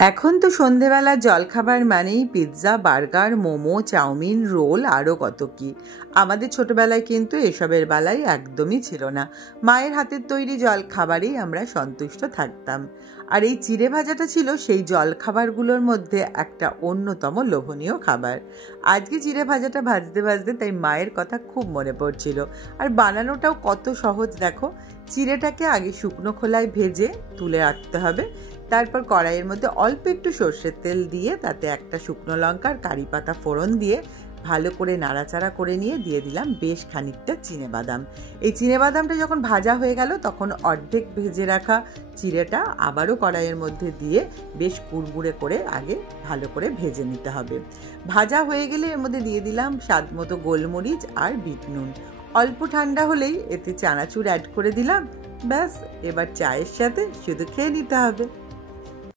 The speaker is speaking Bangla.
এখন তো সন্ধেবেলার জলখাবার মানেই pizza, burger, momo, chow mein, roll আরও কত কী। আমাদের ছোটবেলায় কিন্তু এসবের বেলায় একদমই ছিল না। মায়ের হাতের তৈরি জলখাবারেই আমরা সন্তুষ্ট থাকতাম। আর এই চিড়ে ভাজাটা ছিল সেই জলখাবারগুলোর মধ্যে একটা অন্যতম লোভনীয় খাবার। আজকে চিড়ে ভাজাটা ভাজতে ভাজতে তাই মায়ের কথা খুব মনে পড়ছিল। আর বানানোটাও কত সহজ দেখো। চিড়েটাকে আগে শুকনো খোলায় ভেজে তুলে রাখতে হবে। তারপর কড়াইয়ের মধ্যে অল্প একটু সর্ষের তেল দিয়ে তাতে একটা শুকনো লঙ্কা আর কারি পাতা ফোড়ন দিয়ে ভালো করে নাড়াচাড়া করে নিয়ে দিয়ে দিলাম বেশ খানিকটা চিনেবাদাম। এই চিনেবাদামটা যখন ভাজা হয়ে গেল তখন অর্ধেক ভেজে রাখা চিড়েটা আবারও কড়াইয়ের মধ্যে দিয়ে বেশ কুড়মুড়ে করে আগে ভালো করে ভেজে নিতে হবে। ভাজা হয়ে গেলে এর মধ্যে দিয়ে দিলাম স্বাদ মতো গোলমরিচ আর বিট নুন। অল্প ঠান্ডা হলেই এতে চানাচুর অ্যাড করে দিলাম। ব্যাস, এবার চায়ের সাথে শুধু খেয়ে নিতে হবে।